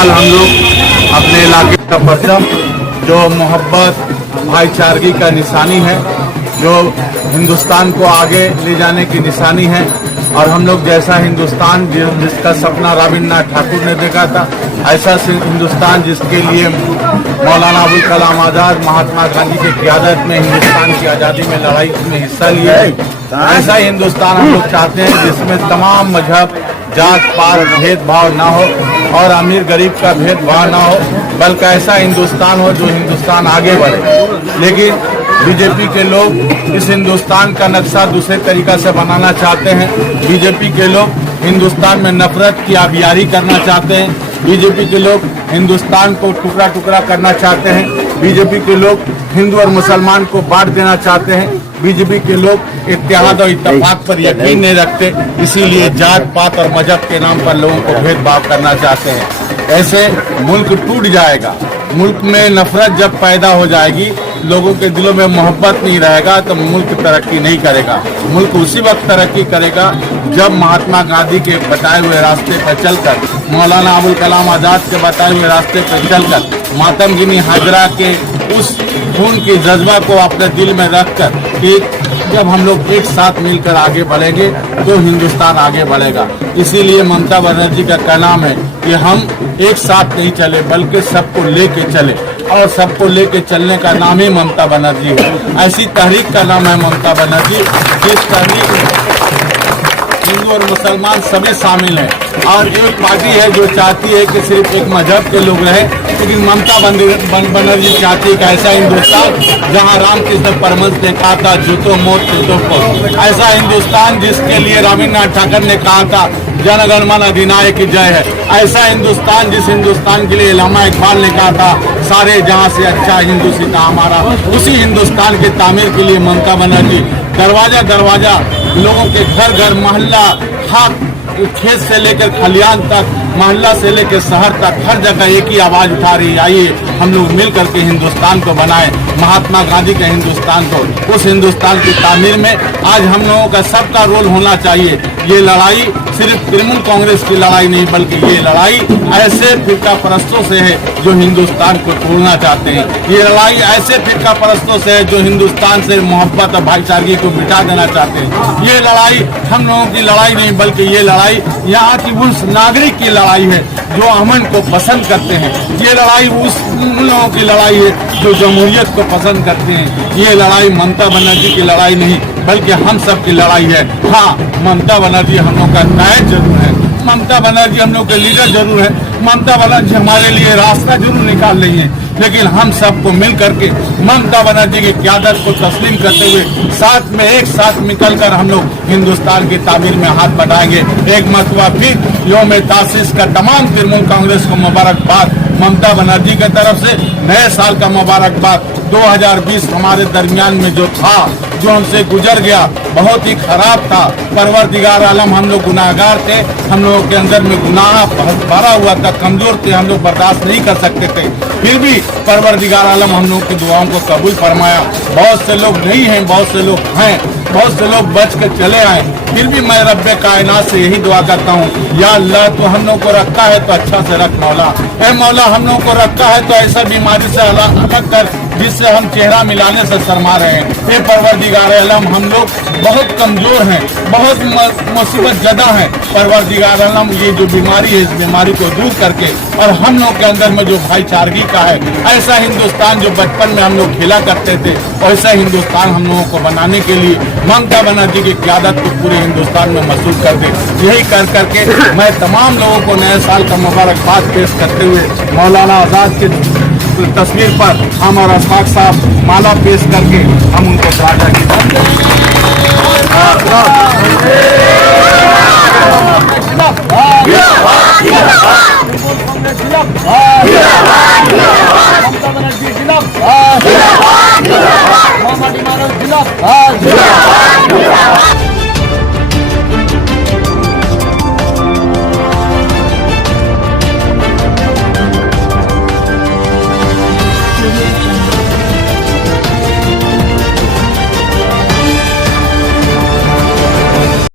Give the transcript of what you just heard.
साल हम लोग अपने इलाके का परचम जो मोहब्बत भाईचारगी का निशानी है, जो हिंदुस्तान को आगे ले जाने की निशानी है, और हम लोग जैसा हिंदुस्तान जिसका सपना रविन्द्रनाथ ठाकुर ने देखा था, ऐसा हिंदुस्तान जिसके लिए मौलाना अबुल कलाम आजाद महात्मा गांधी की क़यादत में हिंदुस्तान की आज़ादी में लड़ाई में हिस्सा लिया है, ऐसा हिंदुस्तान हम लोग चाहते हैं जिसमें तमाम मजहब, जात पात भेदभाव ना हो और अमीर गरीब का भेदभाव ना हो, बल्कि ऐसा हिंदुस्तान हो जो हिंदुस्तान आगे बढ़े। लेकिन बीजेपी के लोग इस हिंदुस्तान का नक्शा दूसरे तरीका से बनाना चाहते हैं। बीजेपी के लोग हिंदुस्तान में नफरत की आबियारी करना चाहते हैं। बीजेपी के लोग हिंदुस्तान को टुकड़ा टुकड़ा करना चाहते हैं। बीजेपी के लोग हिंदू और मुसलमान को बांट देना चाहते हैं। बीजेपी के लोग इत्तेहाद और इत्तेफाक पर यकीन नहीं रखते, इसीलिए जात पात और मजहब के नाम पर लोगों को भेदभाव करना चाहते हैं। ऐसे मुल्क टूट जाएगा। मुल्क में नफरत जब पैदा हो जाएगी, लोगों के दिलों में मोहब्बत नहीं रहेगा, तो मुल्क तरक्की नहीं करेगा। मुल्क उसी वक्त तरक्की करेगा जब महात्मा गांधी के बताए हुए रास्ते पर चलकर, मौलाना अबुल कलाम आजाद के बताए हुए रास्ते पर चलकर, मातम हाजरा के उस खून की जज्बा को अपने दिल में रखकर जब हम लोग एक साथ मिलकर आगे बढ़ेंगे तो हिंदुस्तान आगे बढ़ेगा। इसीलिए ममता बनर्जी का कहना है कि हम एक साथ नहीं चले बल्कि सबको लेके चले, और सबको लेके चलने का नाम ही ममता बनर्जी है। ऐसी तहरीक का नाम है ममता बनर्जी, जिस तहरीक में हिंदू और मुसलमान सभी शामिल हैं, और एक पार्टी है जो चाहती है कि सिर्फ एक मजहब के लोग रहे। लेकिन ममता बनर्जी चाहती है कि ऐसा हिंदुस्तान जहां रामकृष्ण परमहंस ने कहा था जूतो मोत जूतो को, ऐसा हिंदुस्तान जिसके लिए रविन्द्रनाथ ठाकुर ने कहा था जनगण मन अधिनायक की जय है, ऐसा हिंदुस्तान जिस हिंदुस्तान के लिए अल्लामा इकबाल ने कहा था सारे जहां से अच्छा हिंदू सीता हमारा, उसी हिंदुस्तान के तामीर के लिए ममता बनर्जी दरवाजा दरवाजा लोगों के घर घर, मोहल्ला, हाथ, खेत से लेकर खलियान तक, मोहल्ला से लेकर शहर तक, हर जगह एक ही आवाज उठा रही है, आइए हम लोग मिल करके हिंदुस्तान को बनाएं, महात्मा गांधी के हिंदुस्तान को। उस हिंदुस्तान की तामीर में आज हम लोगों का सबका रोल होना चाहिए। ये लड़ाई सिर्फ तृणमूल कांग्रेस की लड़ाई नहीं, बल्कि ये लड़ाई ऐसे फिरका परस्तों से है जो हिंदुस्तान को तोड़ना चाहते हैं। ये लड़ाई ऐसे फिरका परस्तों से है जो हिंदुस्तान से मोहब्बत और भाईचारगी को मिटा देना चाहते हैं। ये लड़ाई हम लोगों की लड़ाई नहीं, बल्कि ये लड़ाई यहाँ की उस नागरिक की लड़ाई है जो अमन को पसंद करते हैं। ये लड़ाई उन लोगों की लड़ाई है जो जमहूरियत को पसंद करते हैं। ये लड़ाई ममता बनर्जी की लड़ाई नहीं, बल्कि हम सब की लड़ाई है। हाँ, ममता बनर्जी हम लोग का नायक जरूर है, ममता बनर्जी हम लोग के लीडर जरूर है, ममता बनर्जी हमारे लिए रास्ता जरूर निकाल रही है, लेकिन हम सबको मिल करके ममता बनर्जी की क़यादत को तस्लीम करते हुए साथ में एक साथ निकलकर हम लोग हिंदुस्तान की तामीर में हाथ बढ़ाएंगे। एक मरतबा फिर यौम तासीस का तमाम तृणमूल कांग्रेस को मुबारकबाद। ममता बनर्जी की तरफ से नए साल का मुबारकबाद। 2020 हमारे दरमियान में जो था, जो हमसे गुजर गया, बहुत ही खराब था। परवरदिगार आलम हम लोग गुनाहगार थे, हम लोगों के अंदर में गुनाह भरा हुआ था, कमजोर थे, हम लोग बर्दाश्त नहीं कर सकते थे। फिर भी परवरदिगार आलम हम लोग की दुआओं को कबूल फरमाया। बहुत से लोग नहीं हैं, बहुत से लोग हैं, बहुत से लोग बच के चले आए। फिर भी मैं रब्बे कायनात से यही दुआ करता हूँ, या अल्लाह तो हम लोग को रखा है तो अच्छा से रख मौला। ऐ मौला, हम लोग को रखा है तो ऐसा बीमारी से अलग कर जिससे हम चेहरा मिलाने से शर्मा रहे हैं। ये परवरदिगार आलम, हम लोग बहुत कमजोर हैं, बहुत मुसीबत ज़दा हैं। परवरदिगार आलम, ये जो बीमारी है, इस बीमारी को दूर करके और हम लोग के अंदर में जो भाईचारगी का है, ऐसा हिंदुस्तान जो बचपन में हम लोग खेला करते थे, वैसा हिंदुस्तान हम लोगों को बनाने के लिए ममता बनर्जी की क़यादत को पूरे हिंदुस्तान में मशहूर कर दे। यही कर करके मैं तमाम लोगों को नए साल का मुबारकबाद पेश करते हुए मौलाना आजाद के तस्वीर पर हम और अशफाक साहब माला पेश करके हम उनको साझा की।